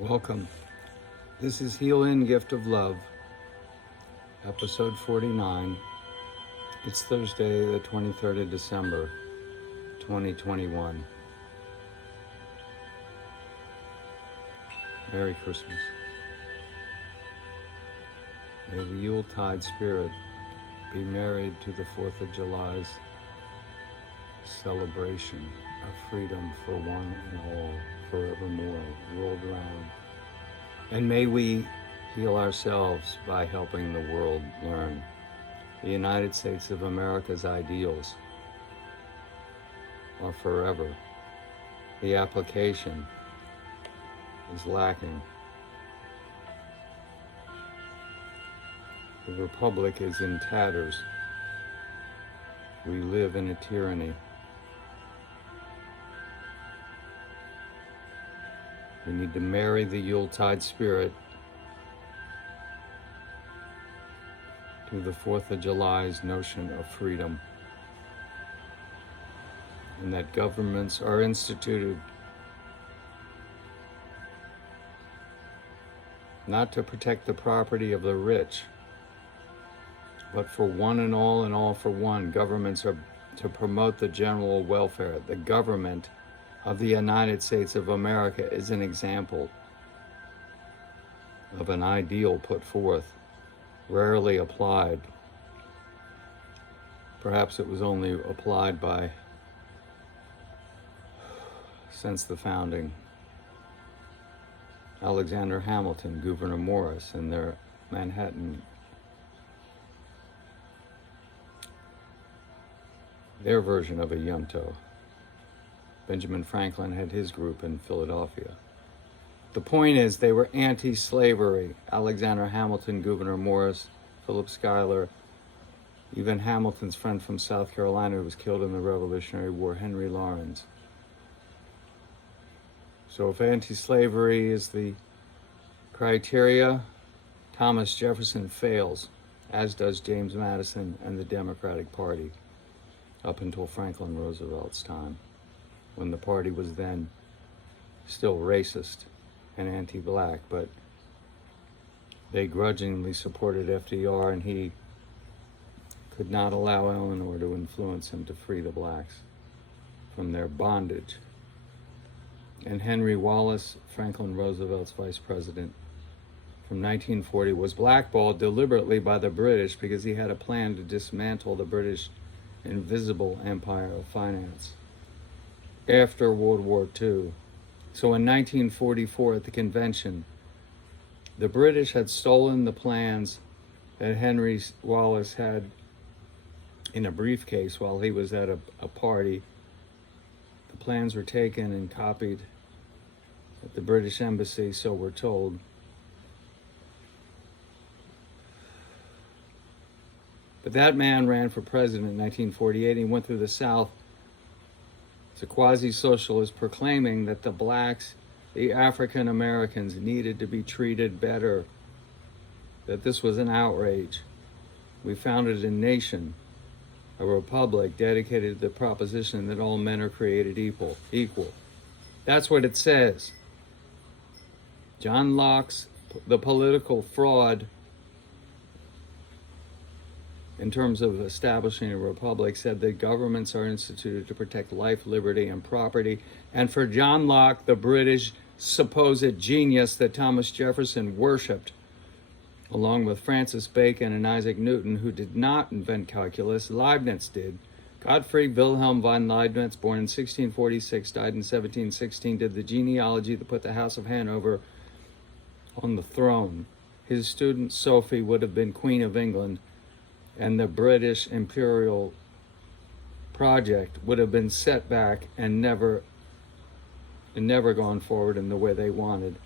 Welcome. This is Heal In Gift of Love, episode 49. It's Thursday, the 23rd of December, 2021. Merry Christmas. May the Yuletide spirit be married to the 4th of July's celebration of freedom for one and all, forevermore, world round. And may we heal ourselves by helping the world learn the United States of America's ideals are forever. The application is lacking. The Republic is in tatters. We live in a tyranny. We need to marry the Yuletide spirit to the 4th of July's notion of freedom, and that governments are instituted not to protect the property of the rich, but for one and all for one. Governments are to promote the general welfare. The government of the United States of America is an example of an ideal put forth, rarely applied. Perhaps it was only applied since the founding. Alexander Hamilton, Gouverneur Morris, and their Manhattan, their version of a junto. Benjamin Franklin had his group in Philadelphia. The point is, they were anti-slavery. Alexander Hamilton, Gouverneur Morris, Philip Schuyler, even Hamilton's friend from South Carolina who was killed in the Revolutionary War, Henry Lawrence. So if anti-slavery is the criteria, Thomas Jefferson fails, as does James Madison and the Democratic Party, up until Franklin Roosevelt's time, when the party was then still racist and anti-black, but they grudgingly supported FDR, and he could not allow Eleanor to influence him to free the blacks from their bondage. And Henry Wallace, Franklin Roosevelt's vice president from 1940, was blackballed deliberately by the British because he had a plan to dismantle the British invisible empire of finance after World War II. So in 1944 at the convention, the British had stolen the plans that Henry Wallace had in a briefcase while he was at a party. The plans were taken and copied at the British Embassy, so we're told. But that man ran for president in 1948. He went through the South as a quasi-socialist, proclaiming that the blacks, the African Americans, needed to be treated better, that this was an outrage. We founded a nation, a republic dedicated to the proposition that all men are created equal. That's what it says. John Locke's The Political Fraud, in terms of establishing a republic, said that governments are instituted to protect life, liberty, and property. And for John Locke, the British supposed genius that Thomas Jefferson worshipped, along with Francis Bacon and Isaac Newton, who did not invent calculus, Leibniz did. Gottfried Wilhelm von Leibniz, born in 1646, died in 1716, did the genealogy that put the House of Hanover on the throne. His student Sophie would have been Queen of England, and the British imperial project would have been set back and never gone forward in the way they wanted.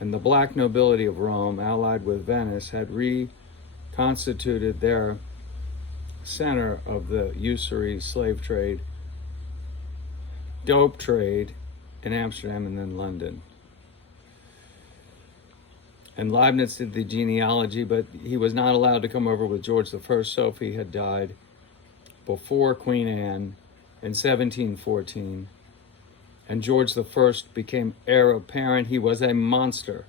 And the black nobility of Rome, allied with Venice, had reconstituted their center of the usury slave trade, dope trade in Amsterdam and then London. And Leibniz did the genealogy, but he was not allowed to come over with George I. Sophie had died before Queen Anne in 1714. and George I became heir apparent. He was a monster.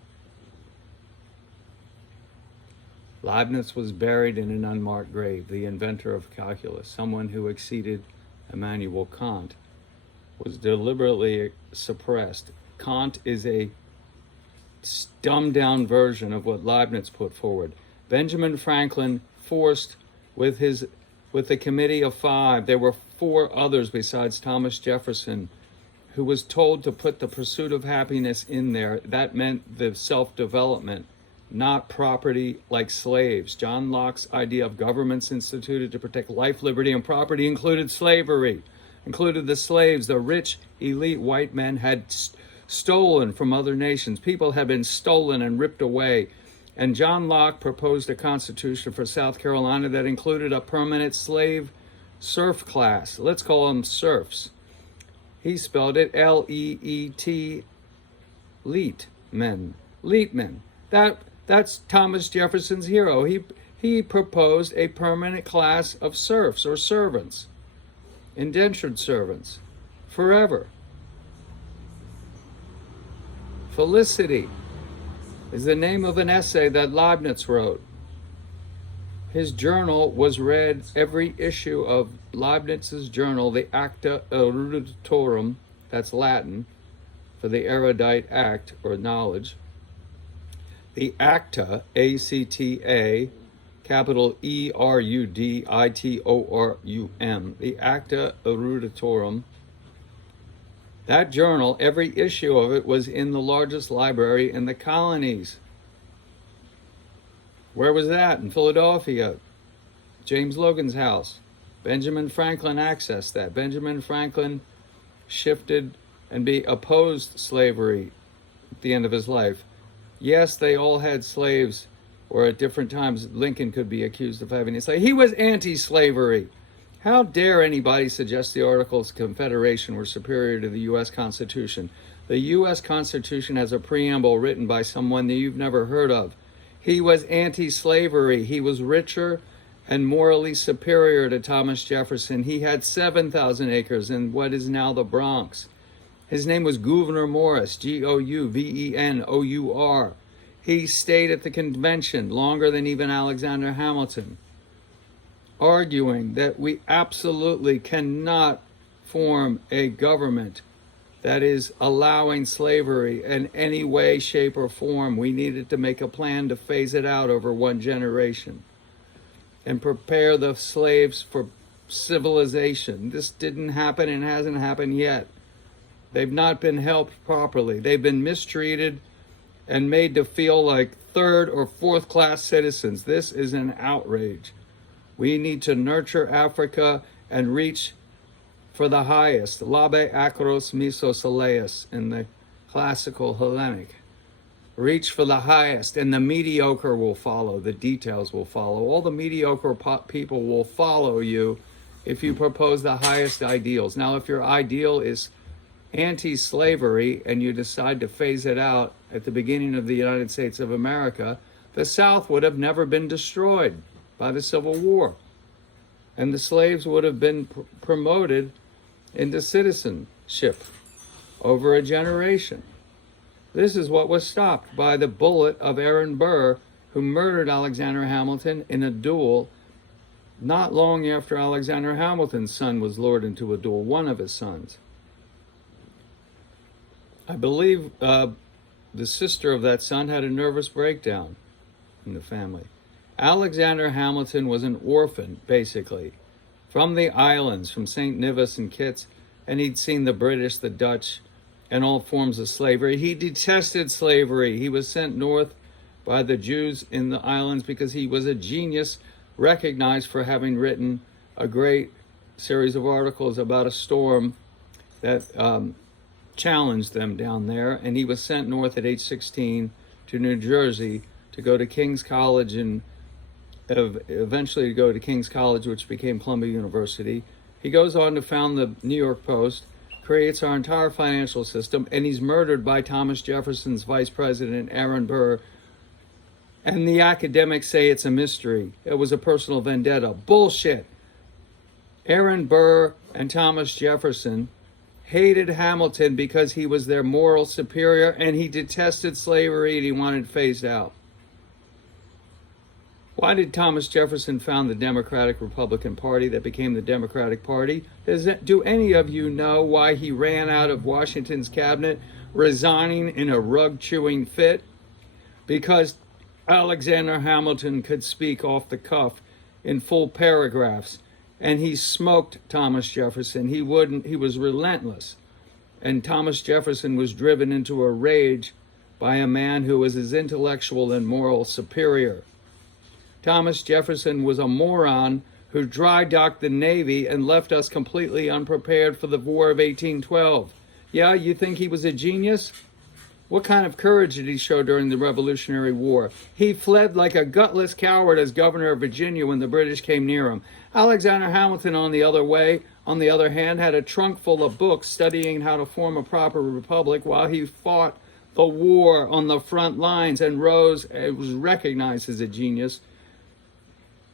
Leibniz was buried in an unmarked grave. The inventor of calculus, someone who exceeded Immanuel Kant, was deliberately suppressed. Kant is a dumbed down version of what Leibniz put forward. Benjamin Franklin forced with the Committee of Five, there were 4 others besides Thomas Jefferson, who was told to put the pursuit of happiness in there. That meant the self-development, not property like slaves. John Locke's idea of governments instituted to protect life, liberty, and property included slavery, included the slaves the rich, elite white men had stolen from other nations. People had been stolen and ripped away. And John Locke proposed a constitution for South Carolina that included a permanent slave serf class. Let's call them serfs. He spelled it L-E-E-T, leet men. Leet men. That's Thomas Jefferson's hero. He proposed a permanent class of serfs or servants, indentured servants, forever. Felicity is the name of an essay that Leibniz wrote. His journal was read, every issue of Leibniz's journal, the Acta Eruditorum, that's Latin for the erudite act or knowledge. The Acta, A-C-T-A, capital E-R-U-D-I-T-O-R-U-M, the Acta Eruditorum. That journal, every issue of it was in the largest library in the colonies. Where was that? In Philadelphia. James Logan's house. Benjamin Franklin accessed that. Benjamin Franklin shifted and opposed slavery at the end of his life. Yes, they all had slaves, or at different times Lincoln could be accused of having a slave. He was anti-slavery. How dare anybody suggest the Articles of Confederation were superior to the U.S. Constitution? The U.S. Constitution has a preamble written by someone that you've never heard of. He was anti-slavery. He was richer and morally superior to Thomas Jefferson. He had 7,000 acres in what is now the Bronx. His name was Gouverneur Morris, G-O-U-V-E-N-O-U-R. He stayed at the convention longer than even Alexander Hamilton, arguing that we absolutely cannot form a government that is allowing slavery in any way, shape, or form. We needed to make a plan to phase it out over one generation and prepare the slaves for civilization. This didn't happen and hasn't happened yet. They've not been helped properly. They've been mistreated and made to feel like 3rd or 4th class citizens. This is an outrage. We need to nurture Africa and reach for the highest. Labe akros miso soleus in the classical Hellenic. Reach for the highest, and the mediocre will follow. The details will follow. All the mediocre people will follow you if you propose the highest ideals. Now, if your ideal is anti-slavery and you decide to phase it out at the beginning of the United States of America, the South would have never been destroyed by the Civil War, and the slaves would have been promoted into citizenship over a generation. This is what was stopped by the bullet of Aaron Burr, who murdered Alexander Hamilton in a duel not long after Alexander Hamilton's son was lured into a duel, one of his sons. I believe the sister of that son had a nervous breakdown in the family. Alexander Hamilton was an orphan, basically, from the islands, from St. Nevis and Kitts, and he'd seen the British, the Dutch, and all forms of slavery. He detested slavery. He was sent north by the Jews in the islands because he was a genius, recognized for having written a great series of articles about a storm that challenged them down there. And he was sent north at age 16 to New Jersey to go to King's College and eventually to go to King's College, which became Columbia University. He goes on to found the New York Post, creates our entire financial system, and he's murdered by Thomas Jefferson's vice president, Aaron Burr. And the academics say it's a mystery. It was a personal vendetta. Bullshit. Aaron Burr and Thomas Jefferson hated Hamilton because he was their moral superior, and he detested slavery and he wanted it phased out. Why did Thomas Jefferson found the Democratic Republican Party that became the Democratic Party? Do any of you know why he ran out of Washington's cabinet, resigning in a rug-chewing fit? Because Alexander Hamilton could speak off the cuff in full paragraphs, and he smoked Thomas Jefferson. He was relentless. And Thomas Jefferson was driven into a rage by a man who was his intellectual and moral superior. Thomas Jefferson was a moron who dry-docked the Navy and left us completely unprepared for the War of 1812. Yeah, you think he was a genius? What kind of courage did he show during the Revolutionary War? He fled like a gutless coward as governor of Virginia when the British came near him. Alexander Hamilton, on the other hand, had a trunk full of books studying how to form a proper republic while he fought the war on the front lines and was recognized as a genius.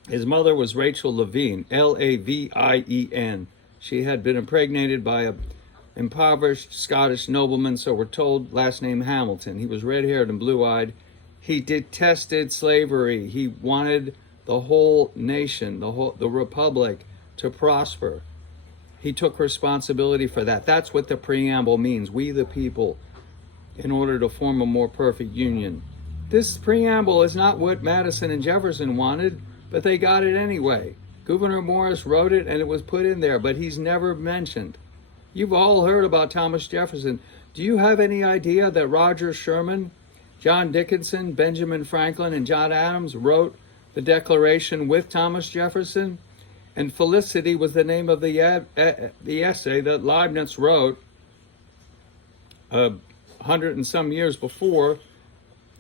His mother was Rachel Levine, Lavien. She had been impregnated by a impoverished Scottish nobleman, so we're told, last name Hamilton. He was red-haired and blue-eyed. He detested slavery. He wanted the whole nation, the republic, to prosper. He took responsibility for that. That's what the preamble means. We the people, in order to form a more perfect union. This preamble is not what Madison and Jefferson wanted, but they got it anyway. Gouverneur Morris wrote it and it was put in there, but he's never mentioned. You've all heard about Thomas Jefferson. Do you have any idea that Roger Sherman, John Dickinson, Benjamin Franklin, and John Adams wrote the Declaration with Thomas Jefferson? And Felicity was the name of the essay that Leibniz wrote 100 and some years before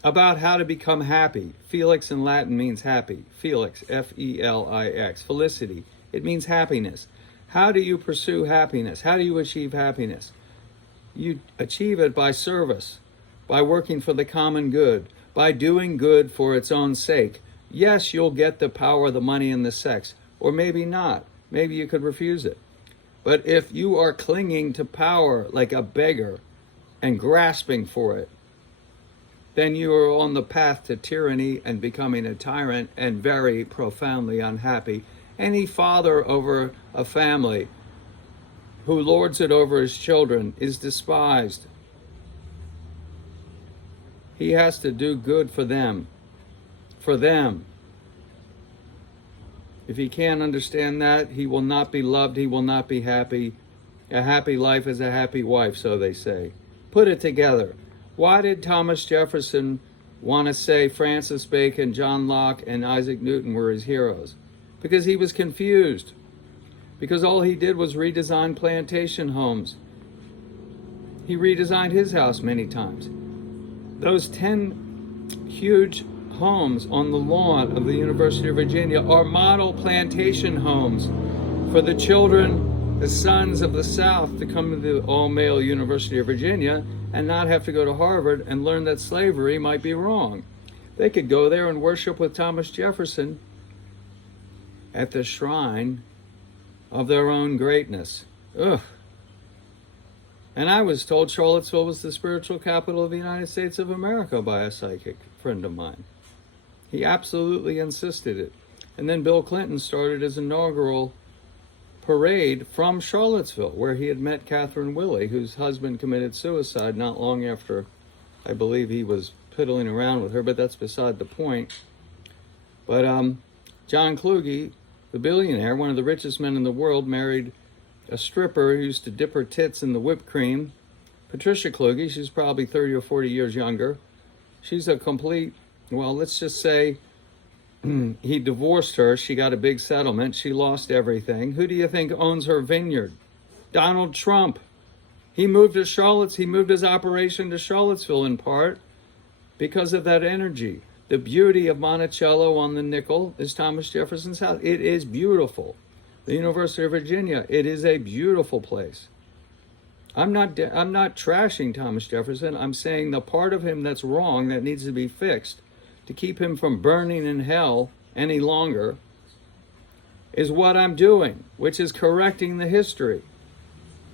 about how to become happy. Felix in Latin means happy. Felix, F-E-L-I-X. Felicity, it means happiness. How do you pursue happiness? How do you achieve happiness? You achieve it by service, by working for the common good, by doing good for its own sake. Yes, you'll get the power, the money, and the sex, or maybe not. Maybe you could refuse it. But if you are clinging to power like a beggar and grasping for it, then you are on the path to tyranny and becoming a tyrant and very profoundly unhappy. Any father over a family who lords it over his children is despised. He has to do good for them. For them. If he can't understand that, he will not be loved, he will not be happy. A happy life is a happy wife, so they say. Put it together. Why did Thomas Jefferson want to say Francis Bacon, John Locke, and Isaac Newton were his heroes? Because he was confused. Because all he did was redesign plantation homes. He redesigned his house many times. Those 10 huge homes on the lawn of the University of Virginia are model plantation homes for the children, the sons of the South, to come to the all-male University of Virginia and not have to go to Harvard and learn that slavery might be wrong. They could go there and worship with Thomas Jefferson at the shrine of their own greatness. Ugh. And I was told Charlottesville was the spiritual capital of the United States of America by a psychic friend of mine. He absolutely insisted it. And then Bill Clinton started his inaugural parade from Charlottesville, where he had met Catherine Willey, whose husband committed suicide not long after, I believe, he was piddling around with her, but that's beside the point. But John Kluge, the billionaire, one of the richest men in the world, married a stripper who used to dip her tits in the whipped cream. Patricia Kluge, she's probably 30 or 40 years younger. She's a complete, well, let's just say, he divorced her. She got a big settlement. She lost everything. Who do you think owns her vineyard? Donald Trump. He moved his operation to Charlottesville in part because of that energy. The beauty of Monticello on the Nickel is Thomas Jefferson's house. It is beautiful. The University of Virginia, it is a beautiful place. I'm not trashing Thomas Jefferson. I'm saying the part of him that's wrong, that needs to be fixed, to keep him from burning in hell any longer, is what I'm doing, which is correcting the history.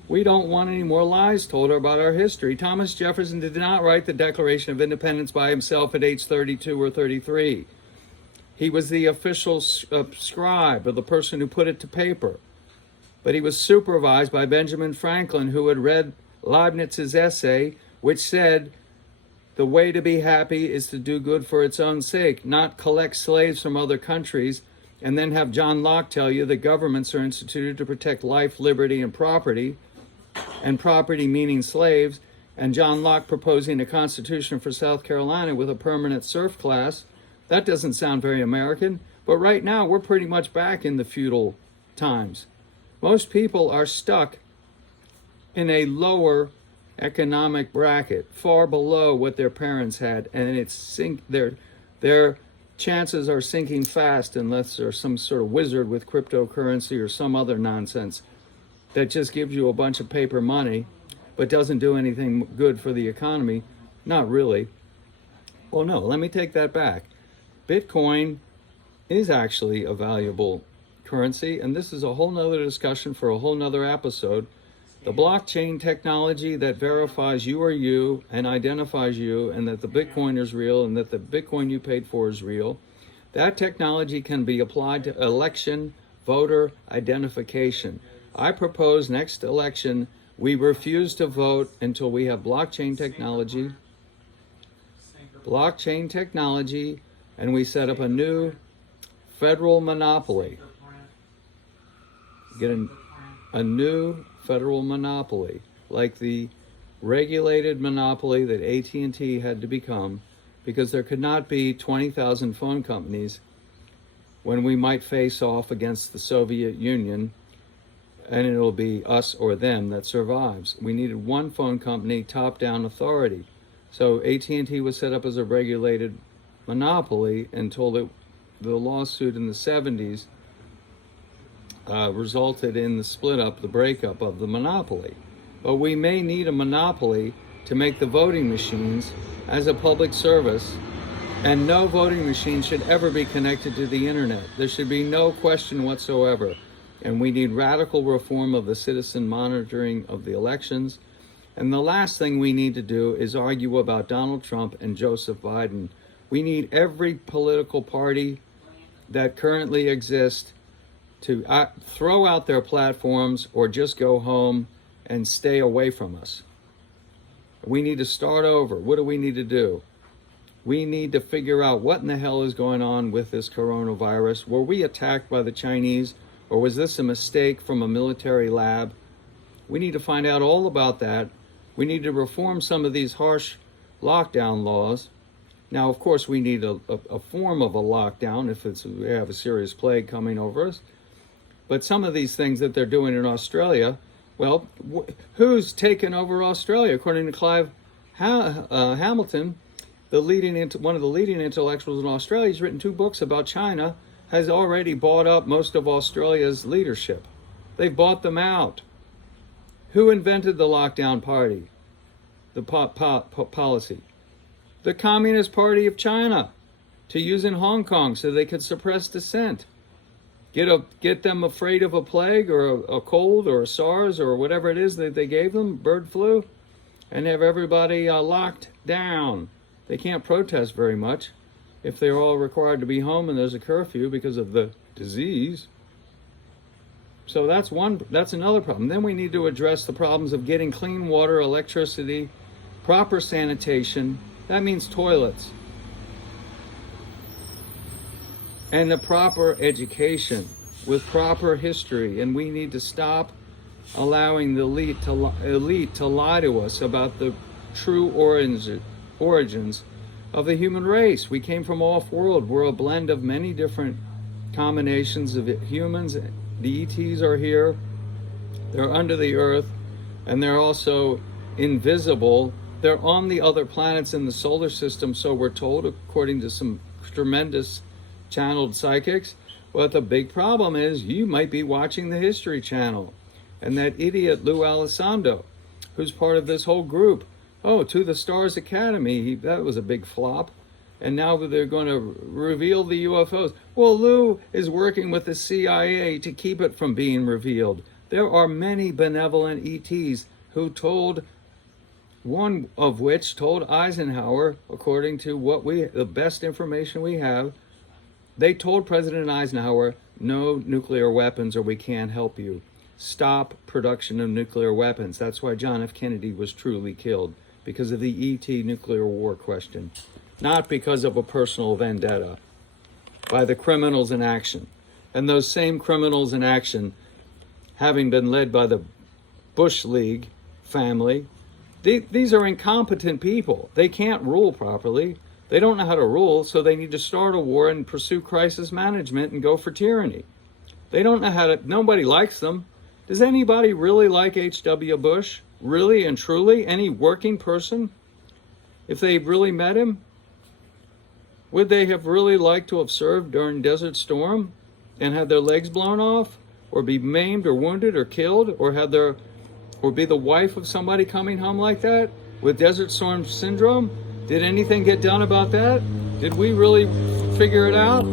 We don't want any more lies told about our history. Thomas Jefferson did not write the Declaration of Independence by himself at age 32 or 33. He was the official scribe, or the person who put it to paper. But he was supervised by Benjamin Franklin, who had read Leibniz's essay, which said, the way to be happy is to do good for its own sake, not collect slaves from other countries, and then have John Locke tell you that governments are instituted to protect life, liberty, and property meaning slaves, and John Locke proposing a constitution for South Carolina with a permanent serf class. That doesn't sound very American, but right now we're pretty much back in the feudal times. Most people are stuck in a lower economic bracket, far below what their parents had, and their chances are sinking fast unless there's some sort of wizard with cryptocurrency or some other nonsense that just gives you a bunch of paper money but doesn't do anything good for the economy. Not really. Well, no, let me take that back. Bitcoin is actually a valuable currency, and this is a whole nother discussion for a whole nother episode. The blockchain technology that verifies you are you and identifies you, and that the Bitcoin is real and that the Bitcoin you paid for is real, that technology can be applied to election voter identification. I propose next election we refuse to vote until we have blockchain technology, and we set up a new federal monopoly. Get a new federal monopoly, like the regulated monopoly that AT&T had to become, because there could not be 20,000 phone companies when we might face off against the Soviet Union, and it'll be us or them that survives. We needed one phone company, top-down authority. So AT&T was set up as a regulated monopoly until the lawsuit in the 70s resulted in the the breakup of the monopoly. But we may need a monopoly to make the voting machines as a public service, and no voting machine should ever be connected to the internet. There should be no question whatsoever. And we need radical reform of the citizen monitoring of the elections. And the last thing we need to do is argue about Donald Trump and Joseph Biden. We need every political party that currently exists to throw out their platforms or just go home and stay away from us. We need to start over. What do we need to do? We need to figure out what in the hell is going on with this coronavirus. Were we attacked by the Chinese, or was this a mistake from a military lab? We need to find out all about that. We need to reform some of these harsh lockdown laws. Now, of course, we need a form of a lockdown if we have a serious plague coming over us. But some of these things that they're doing in Australia, well, who's taken over Australia? According to Clive Hamilton, one of the leading intellectuals in Australia, he's written 2 books about China, has already bought up most of Australia's leadership. They've bought them out. Who invented the lockdown party, the policy? The Communist Party of China, to use in Hong Kong so they could suppress dissent. Get them afraid of a plague or a cold or a SARS or whatever it is that they gave them, bird flu, and have everybody locked down. They can't protest very much if they're all required to be home and there's a curfew because of the disease. So that's another problem. Then we need to address the problems of getting clean water, electricity, proper sanitation. That means toilets. And the proper education with proper history. And we need to stop allowing the elite to lie to us about the true origins of the human race. We came from off-world. We're a blend of many different combinations of humans. The ETs are here. They're under the earth, and they're also invisible. They're on the other planets in the solar system, so we're told, according to some tremendous channeled psychics. But the big problem is you might be watching the History Channel, and that idiot Lou Alessandro, who's part of this whole group. Oh, To the Stars Academy, that was a big flop. And now they're going to reveal the UFOs. Well, Lou is working with the CIA to keep it from being revealed. There are many benevolent ETs who told, one of which told Eisenhower, according to the best information we have, they told President Eisenhower, no nuclear weapons or we can't help you. Stop production of nuclear weapons. That's why John F. Kennedy was truly killed, because of the ET nuclear war question, not because of a personal vendetta by the criminals in action. And those same criminals in action, having been led by the Bush League family, these are incompetent people. They can't rule properly. They don't know how to rule, so they need to start a war and pursue crisis management and go for tyranny. They don't know how to, nobody likes them. Does anybody really like H.W. Bush? Really and truly? Any working person? If they really met him? Would they have really liked to have served during Desert Storm and had their legs blown off? Or be maimed or wounded or killed? Or be the wife of somebody coming home like that with Desert Storm syndrome? Did anything get done about that? Did we really figure it out?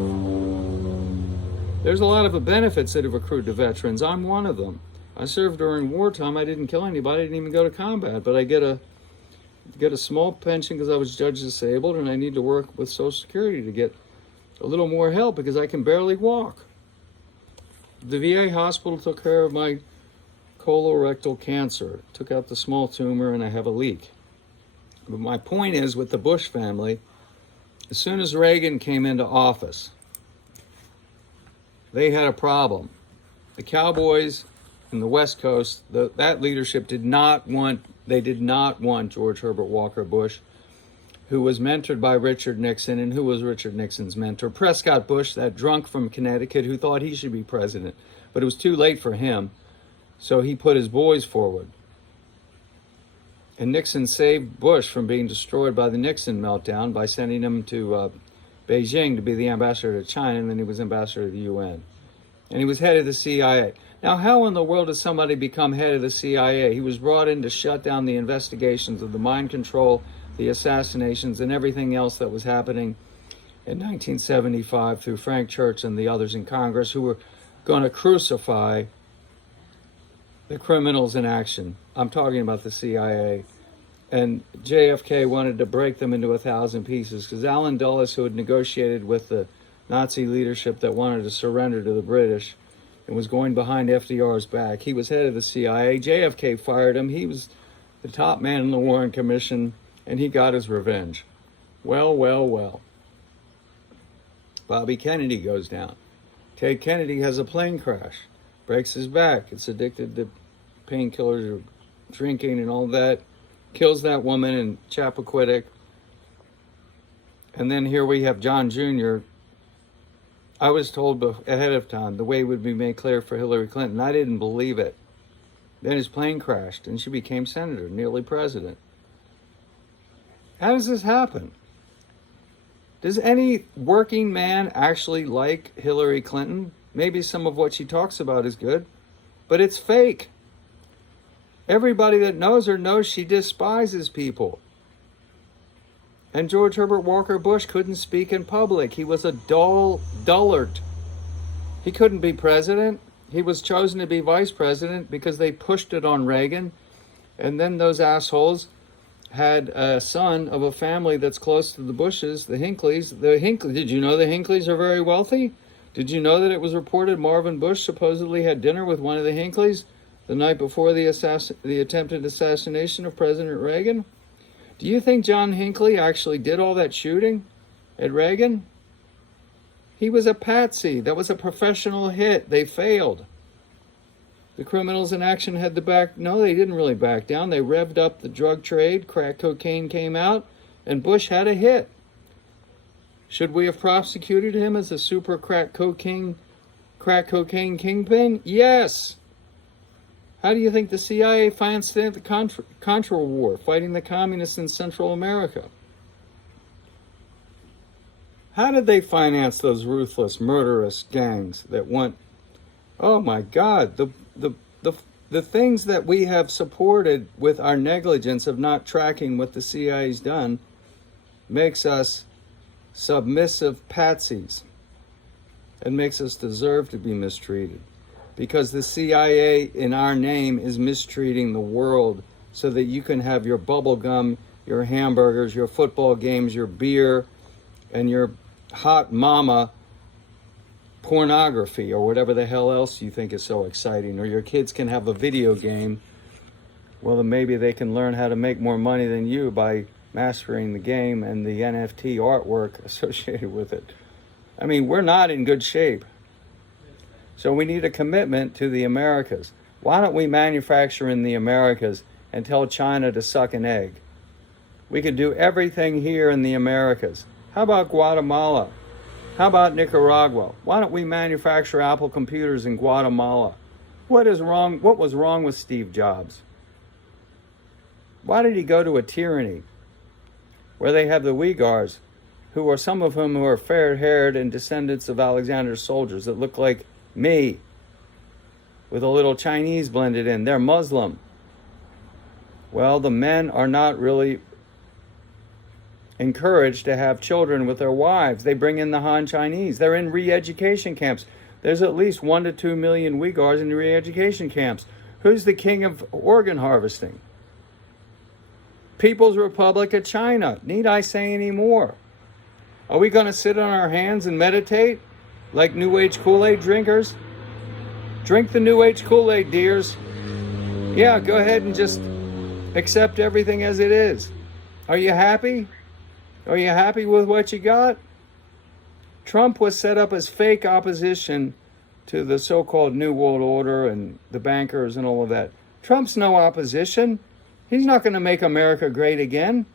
There's a lot of benefits that have accrued to veterans. I'm one of them. I served during wartime. I didn't kill anybody. I didn't even go to combat. But I get a small pension because I was judge disabled, and I need to work with Social Security to get a little more help because I can barely walk. The VA hospital took care of my colorectal cancer, took out the small tumor, and I have a leak. But my point is, with the Bush family, as soon as Reagan came into office, they had a problem. The cowboys in the West Coast, that leadership did not want George Herbert Walker Bush, who was mentored by Richard Nixon. And who was Richard Nixon's mentor? Prescott Bush, that drunk from Connecticut who thought he should be president. But it was too late for him, so he put his boys forward. And Nixon saved Bush from being destroyed by the Nixon meltdown by sending him to Beijing to be the ambassador to China, and then he was ambassador to the UN. And he was head of the CIA. Now, how in the world does somebody become head of the CIA? He was brought in to shut down the investigations of the mind control, the assassinations, and everything else that was happening in 1975 through Frank Church and the others in Congress who were going to crucify the criminals in action. I'm talking about the CIA. And JFK wanted to break them into 1,000 pieces because Allen Dulles, who had negotiated with the Nazi leadership that wanted to surrender to the British and was going behind FDR's back, he was head of the CIA. JFK fired him. He was the top man in the Warren Commission, and he got his revenge. Well. Bobby Kennedy goes down. Ted Kennedy has a plane crash, breaks his back. It's addicted to painkillers or drinking and all that. Kills that woman in Chappaquiddick. And then here we have John Jr. I was told ahead of time the way would be made clear for Hillary Clinton. I didn't believe it. Then his plane crashed and she became senator, nearly president. How does this happen? Does any working man actually like Hillary Clinton? Maybe some of what she talks about is good, but it's fake. Everybody that knows her knows she despises people. And George Herbert Walker Bush couldn't speak in public. He was a dullard. He couldn't be president. He was chosen to be vice president because they pushed it on Reagan. And then those assholes had a son of a family that's close to the Bushes, the Hinckleys. Did you know the Hinckleys are very wealthy? Did you know that it was reported Marvin Bush supposedly had dinner with one of the Hinckleys the night before the attempted assassination of President Reagan? Do you think John Hinckley actually did all that shooting at Reagan? He was a patsy. That was a professional hit. They failed. The criminals in action had to back. No, they didn't really back down. They revved up the drug trade. Crack cocaine came out, and Bush had a hit. Should we have prosecuted him as a super crack cocaine kingpin? Yes. How do you think the CIA financed the Contra War, fighting the communists in Central America? How did they finance those ruthless, murderous gangs that went? Oh my God, the things that we have supported with our negligence of not tracking what the CIA's done makes us submissive patsies and makes us deserve to be mistreated. because the CIA in our name is mistreating the world so that you can have your bubble gum, your hamburgers, your football games, your beer, and your hot mama pornography or whatever the hell else you think is so exciting. Or your kids can have a video game. Well, then maybe they can learn how to make more money than you by mastering the game and the NFT artwork associated with it. I mean, we're not in good shape. So we need a commitment to the Americas. Why don't we manufacture in the Americas and tell China to suck an egg? We could do everything here in the Americas. How about Guatemala? How about Nicaragua? Why don't we manufacture Apple computers in Guatemala? What is wrong? What was wrong with Steve Jobs? Why did he go to a tyranny where they have the Uyghurs, who are some of whom who are fair-haired and descendants of Alexander's soldiers that look like me, with a little Chinese blended in? They're Muslim. Well, the men are not really encouraged to have children with their wives. They bring in the Han Chinese. They're in re-education camps. There's at least 1 to 2 million Uyghurs in re-education camps. Who's the king of organ harvesting? People's Republic of China. Need I say any more? Are we going to sit on our hands and meditate like New Age Kool-Aid drinkers? Drink the New Age Kool-Aid, dears. Yeah, go ahead and just accept everything as it is. Are you happy? Are you happy with what you got? Trump was set up as fake opposition to the so-called New World Order and the bankers and all of that. Trump's no opposition. He's not going to make America great again.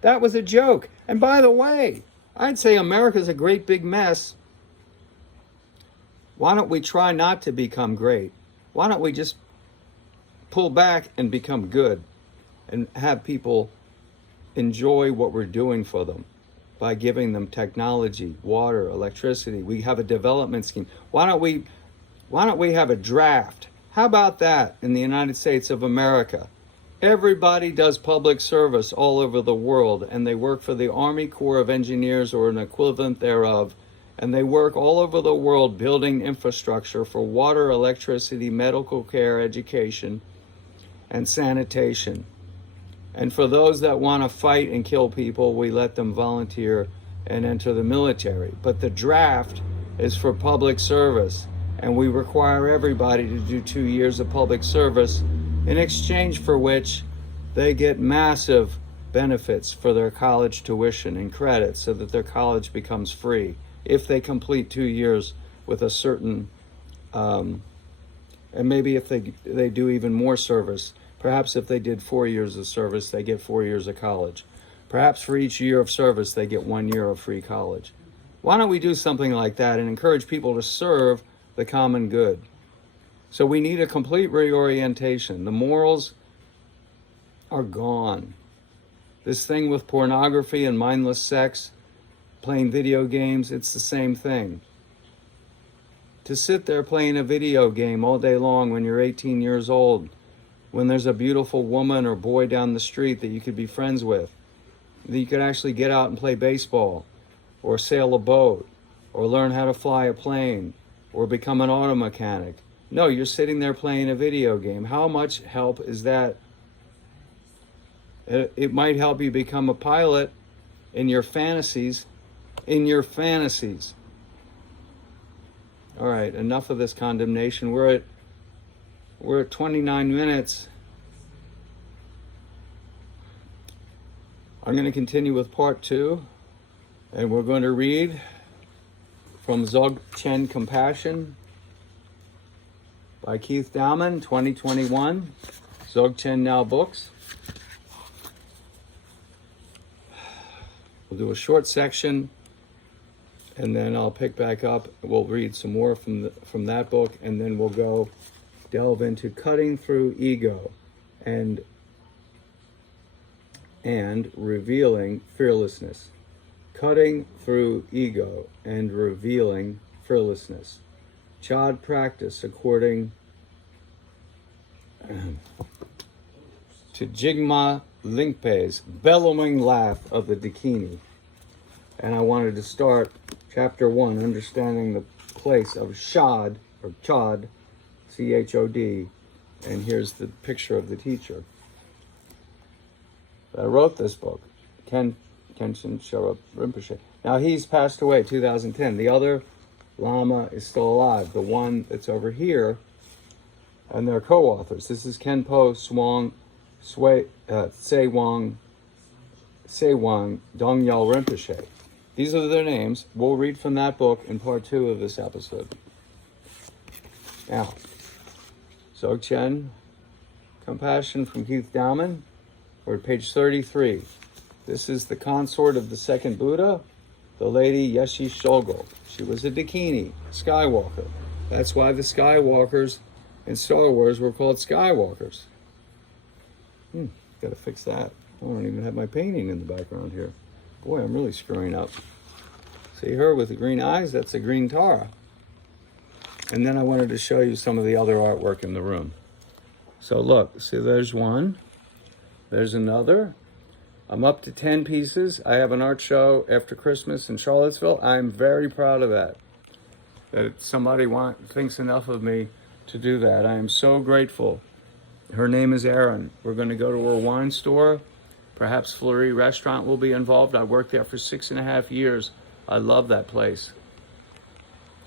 That was a joke. And by the way, I'd say America's a great big mess. Why don't we try not to become great? Why don't we just pull back and become good and have people enjoy what we're doing for them by giving them technology, water, electricity? We have a development scheme. Why don't we have a draft? How about that in the United States of America? Everybody does public service all over the world, and they work for the Army Corps of Engineers or an equivalent thereof, and they work all over the world building infrastructure for water, electricity, medical care, education, and sanitation. And for those that want to fight and kill people, we let them volunteer and enter the military. But the draft is for public service, and we require everybody to do 2 years of public service, in exchange for which they get massive benefits for their college tuition and credits so that their college becomes free if they complete 2 years with a certain, and maybe if they do even more service. Perhaps if they did 4 years of service, they get 4 years of college. Perhaps for each year of service, they get 1 year of free college. Why don't we do something like that and encourage people to serve the common good? So we need a complete reorientation. The morals are gone. This thing with pornography and mindless sex, playing video games, it's the same thing. To sit there playing a video game all day long when you're 18 years old, when there's a beautiful woman or boy down the street that you could be friends with, that you could actually get out and play baseball, or sail a boat, or learn how to fly a plane, or become an auto mechanic. No, you're sitting there playing a video game. How much help is that? It might help you become a pilot in your fantasies. In your fantasies. All right, enough of this condemnation. We're at 29 minutes. I'm going to continue with part 2, and we're going to read from Dzogchen Compassion by Keith Dowman, 2021, Dzogchen Now Books. We'll do a short section, and then I'll pick back up. We'll read some more from that book, and then we'll go delve into cutting through ego and revealing fearlessness. Cutting through ego and revealing fearlessness. Chad practice according to Jigma Lingpe's bellowing laugh of the Dakini. And I wanted to start chapter 1, understanding the place of Shad or Chad CHOD, and here's the picture of the teacher that wrote this book, Kenshin Sherpa Rinpoche. Now he's passed away, 2010. The other Lama is still alive, the one that's over here, and they're co-authors. This is Khenpo Sewang Dongyal Rinpoche. These are their names. We'll read from that book in part 2 of this episode. Now, Dzogchen, Compassion from Keith Dowman, or page 33. This is the consort of the second Buddha, the lady YESHE Shogol. She was a Dakini, Skywalker. That's why the Skywalkers in Star Wars were called Skywalkers. Gotta fix that. I don't even have my painting in the background here. Boy, I'm really screwing up. See her with the green eyes? That's a green Tara. And then I wanted to show you some of the other artwork in the room. So look, see there's one. There's another. I'm up to 10 pieces. I have an art show after Christmas in Charlottesville. I'm very proud of that. That somebody thinks enough of me to do that. I am so grateful. Her name is Erin. We're going to go to her wine store. Perhaps Fleury Restaurant will be involved. I worked there for 6.5 years. I love that place.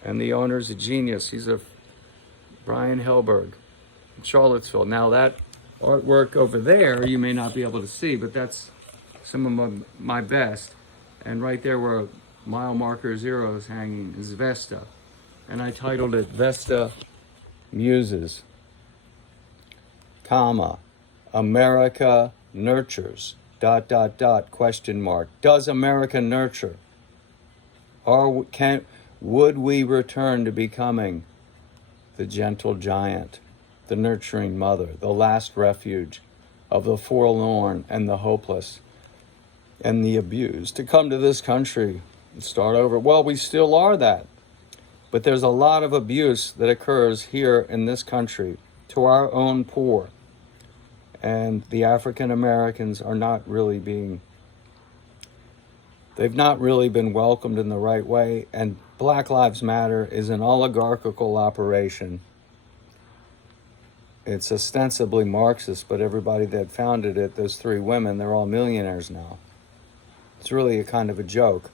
And the owner's a genius. He's a Brian Helberg in Charlottesville. Now that artwork over there, you may not be able to see, but that's some of my best. And right there where mile marker 0 is hanging is Vesta. And I titled it Vesta Muses, comma, America nurtures, ... question mark. Does America nurture? Would we return to becoming the gentle giant, the nurturing mother, the last refuge of the forlorn and the hopeless and the abused, to come to this country and start over? Well, we still are that. But there's a lot of abuse that occurs here in this country to our own poor. And the African Americans are not really they've not really been welcomed in the right way. And Black Lives Matter is an oligarchical operation. It's ostensibly Marxist, but everybody that founded it, those 3 women, they're all millionaires now. It's really a kind of a joke.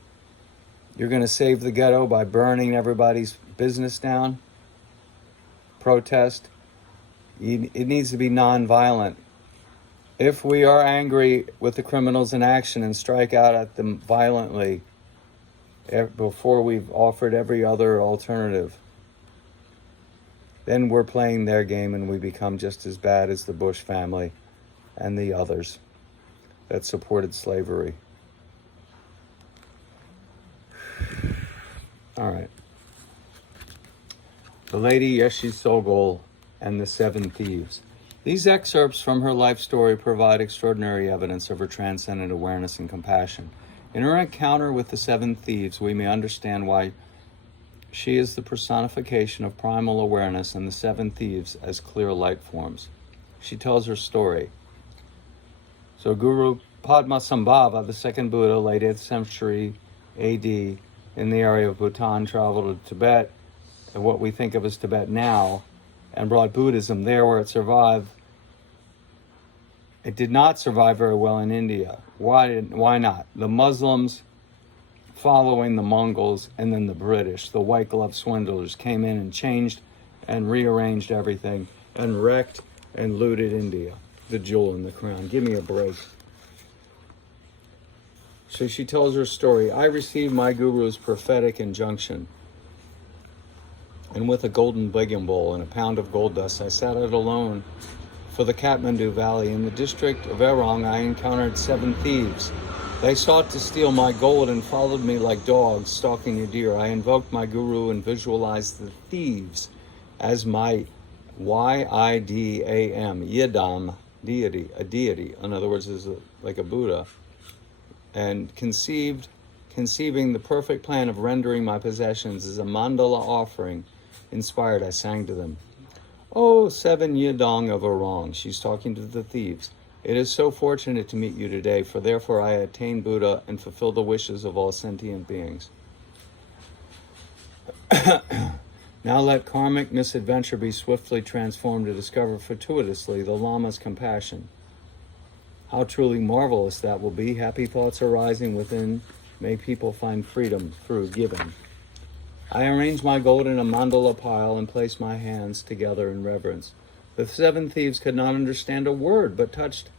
You're going to save the ghetto by burning everybody's business down? Protest? It needs to be nonviolent. If we are angry with the criminals in action and strike out at them violently before we've offered every other alternative, then we're playing their game and we become just as bad as the Bush family and the others that supported slavery. All right. The lady YESHE Shogol and the 7 Thieves. These excerpts from her life story provide extraordinary evidence of her transcendent awareness and compassion. In her encounter with the 7 Thieves, we may understand why she is the personification of primal awareness and the 7 Thieves as clear light forms. She tells her story. So Guru Padmasambhava, the second Buddha, late 8th century AD, in the area of Bhutan, traveled to Tibet, and what we think of as Tibet now, and brought Buddhism there where it survived. It did not survive very well in India. Why not? The Muslims, following the Mongols, and then the British, the white glove swindlers, came in and changed and rearranged everything and wrecked and looted India, the jewel in the crown. Give me a break. So she tells her story. I received my guru's prophetic injunction, and with a golden begging bowl and a pound of gold dust, I set out alone for the Kathmandu Valley. In the district of Erong, I encountered 7 thieves. They sought to steal my gold and followed me like dogs stalking a deer. I invoked my guru and visualized the thieves as my Yidam, Yidam, deity, a deity. In other words, like a Buddha. And conceiving the perfect plan of rendering my possessions as a mandala offering, inspired, I sang to them. Oh, 7 Yidong of Erong, she's talking to the thieves. It is so fortunate to meet you today, for therefore I attain Buddha and fulfill the wishes of all sentient beings. Now let karmic misadventure be swiftly transformed to discover fortuitously the Lama's compassion. How truly marvelous that will be. Happy thoughts arising within. May people find freedom through giving. I arrange my gold in a mandala pile and place my hands together in reverence. The 7 thieves could not understand a word, but touched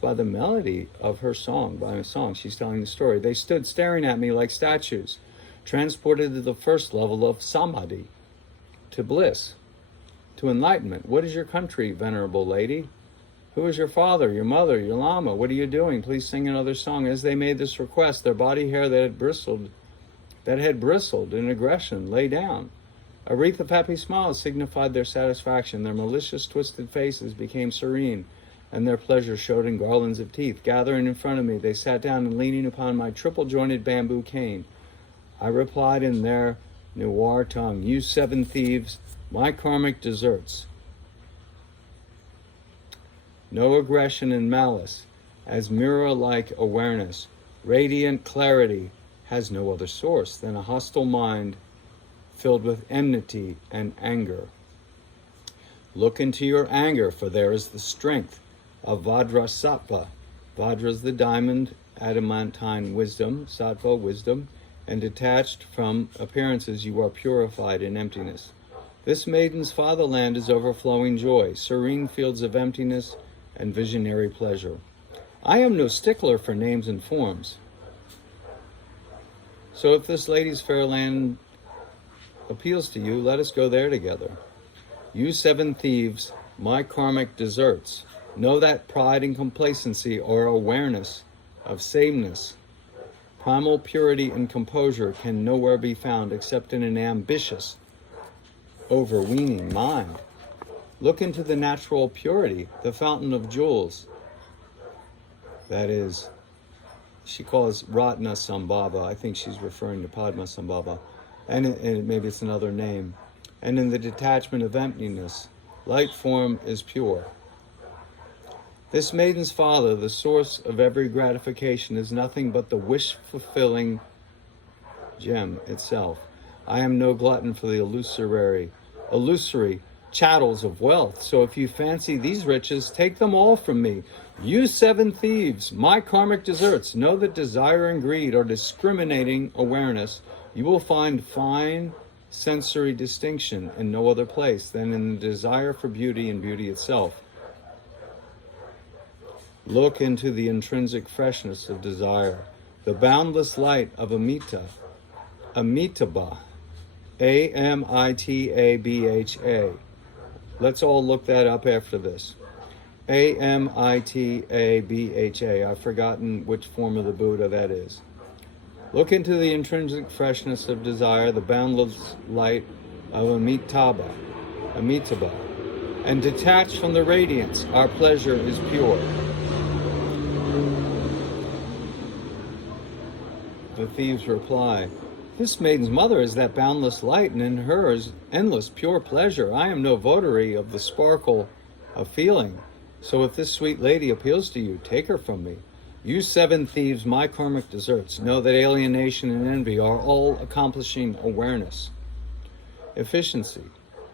by the melody of her song, by a song, she's telling the story. They stood staring at me like statues, transported to the first level of samadhi, to bliss, to enlightenment. What is your country, venerable lady? Who is your father, your mother, your lama? What are you doing? Please sing another song. As they made this request, their body hair that had bristled in aggression lay down. A wreath of happy smiles signified their satisfaction. Their malicious, twisted faces became serene, and their pleasure showed in garlands of teeth. Gathering in front of me, they sat down and leaning upon my triple-jointed bamboo cane, I replied in their Newar tongue, you 7 thieves, my karmic deserts. No aggression and malice, as mirror-like awareness, radiant clarity has no other source than a hostile mind filled with enmity and anger. Look into your anger, for there is the strength of Vajrasattva. Vajra is the diamond, adamantine wisdom, sattva wisdom, and detached from appearances you are purified in emptiness. This maiden's fatherland is overflowing joy, serene fields of emptiness and visionary pleasure. I am no stickler for names and forms. So if this lady's fair land appeals to you, let us go there together. You 7 thieves, my karmic deserts, know that pride and complacency are awareness of sameness. Primal purity and composure can nowhere be found except in an ambitious, overweening mind. Look into the natural purity, the fountain of jewels. That is, she calls Ratnasambhava. I think she's referring to Padmasambhava. And maybe it's another name. And in the detachment of emptiness, light form is pure. This maiden's father, the source of every gratification, is nothing but the wish-fulfilling gem itself. I am no glutton for the illusory chattels of wealth. So if you fancy these riches, take them all from me. You 7 thieves, my karmic deserts, know that desire and greed are discriminating awareness. You will find fine sensory distinction in no other place than in the desire for beauty and beauty itself. Look into the intrinsic freshness of desire, the boundless light of Amitabha, Amitabha. Let's all look that up after this. Amitabha. I've forgotten which form of the Buddha that is. Look into the intrinsic freshness of desire, the boundless light of Amitabha, and detached from the radiance, our pleasure is pure. The thieves reply, this maiden's mother is that boundless light, and in her is endless pure pleasure. I am no votary of the sparkle of feeling. So if this sweet lady appeals to you, take her from me. You 7 thieves, my karmic deserts, know that alienation and envy are all accomplishing awareness. Efficiency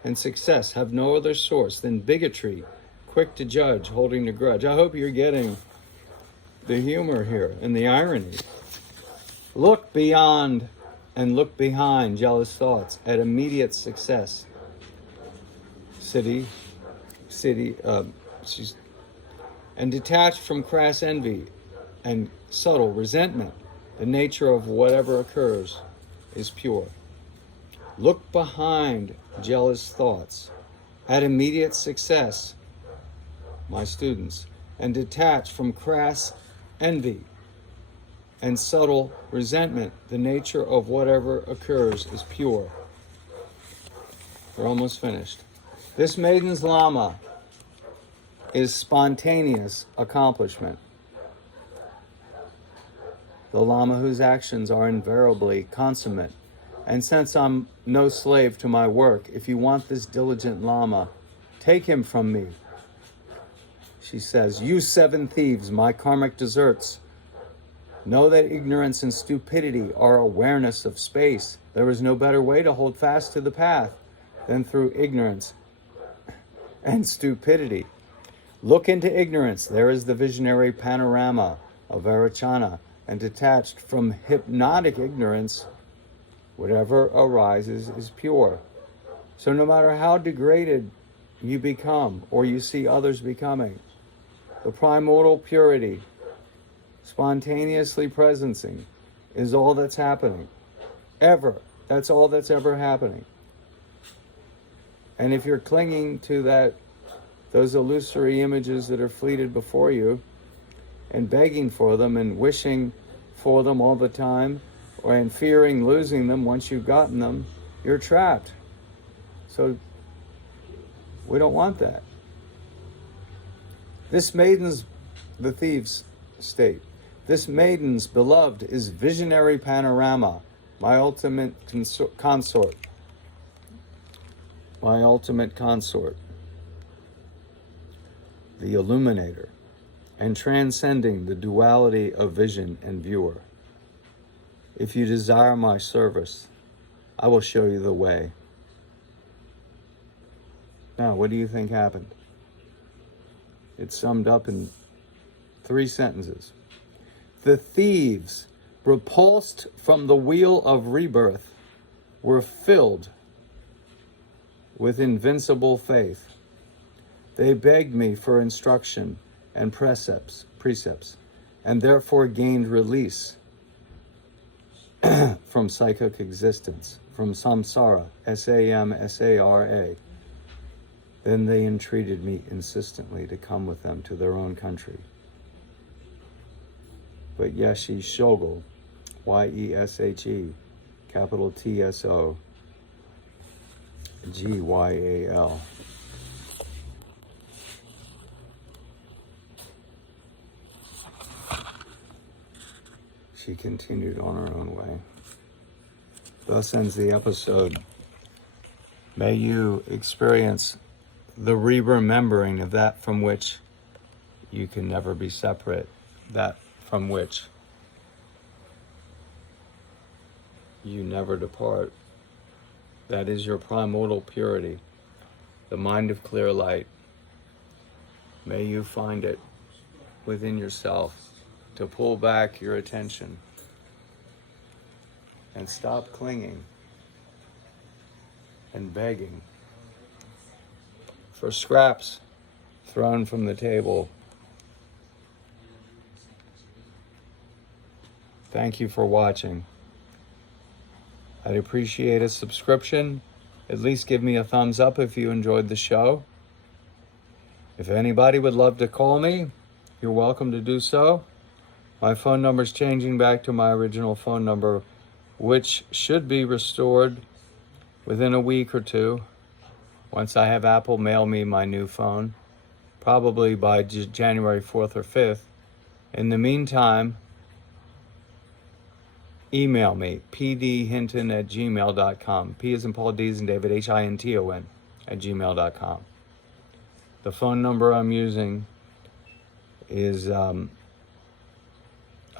and success have no other source than bigotry, quick to judge, holding a grudge. I hope you're getting the humor here and the irony. Look beyond and look behind jealous thoughts at immediate success. And detached from crass envy and subtle resentment, the nature of whatever occurs is pure. Look behind jealous thoughts at immediate success, my students, and detached from crass envy and subtle resentment, the nature of whatever occurs is pure. We're almost finished. This maiden's Lama is spontaneous accomplishment. The Lama whose actions are invariably consummate. And since I'm no slave to my work, if you want this diligent Lama, take him from me. She says, you 7 thieves, my karmic deserts, Know that ignorance and stupidity are awareness of space. There is no better way to hold fast to the path than through ignorance and stupidity. Look into ignorance. There is the visionary panorama of Vairocana, and detached from hypnotic ignorance, whatever arises is pure. So no matter how degraded you become, or you see others becoming, the primordial purity, spontaneously presencing, is all that's happening. Ever. That's all that's ever happening. And if you're clinging to those illusory images that are fleeted before you, and begging for them and wishing for them all the time, and fearing losing them once you've gotten them, you're trapped. So we don't want that. This maiden's, the thieves state, this maiden's beloved is visionary panorama, my ultimate consort. My ultimate consort. The illuminator, and transcending the duality of vision and viewer. If you desire my service, I will show you the way. Now, what do you think happened? It's summed up in 3 sentences. The thieves, repulsed from the wheel of rebirth, were filled with invincible faith. They begged me for instruction and precepts, and therefore gained release from psychic existence, from samsara, S-A-M-S-A-R-A. Then they entreated me insistently to come with them to their own country. But YESHE TSOGYEL, Y-E-S-H-E, capital T-S-O-G-Y-A-L. She continued on her own way. Thus ends the episode. May you experience the re-remembering of that from which you can never be separate, that from which you never depart. That is your primordial purity, the mind of clear light. May you find it within yourself to pull back your attention and stop clinging and begging for scraps thrown from the table. Thank you for watching. I'd appreciate a subscription. At least give me a thumbs up if you enjoyed the show. If anybody would love to call me, you're welcome to do so. My phone number is changing back to my original phone number, which should be restored within a week or two. Once I have Apple mail me my new phone, probably by January 4th or 5th. In the meantime, email me, pdhinton@gmail.com. P as in Paul, D as in David, Hinton @gmail.com. The phone number I'm using is,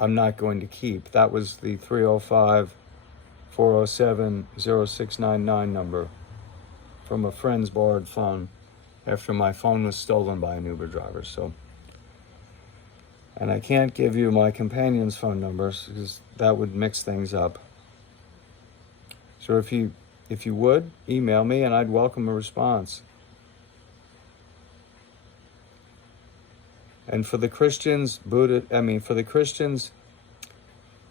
I'm not going to keep. That was the 305-407-0699 number from a friend's borrowed phone after my phone was stolen by an Uber driver. So, and I can't give you my companion's phone numbers because that would mix things up. So if you would, email me and I'd welcome a response. And for the Christians, for the Christians,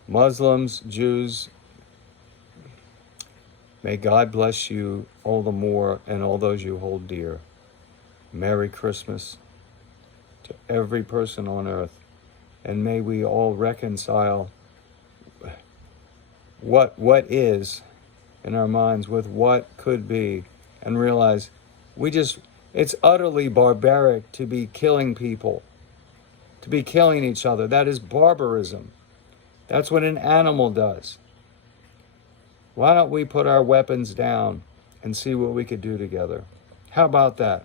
Muslims, Jews, may God bless you all the more and all those you hold dear. Merry Christmas to every person on earth. And may we all reconcile what is in our minds with what could be, and realize it's utterly barbaric to be killing people, to be killing each other. That is barbarism. That's what an animal does. Why don't we put our weapons down and see what we could do together? How about that?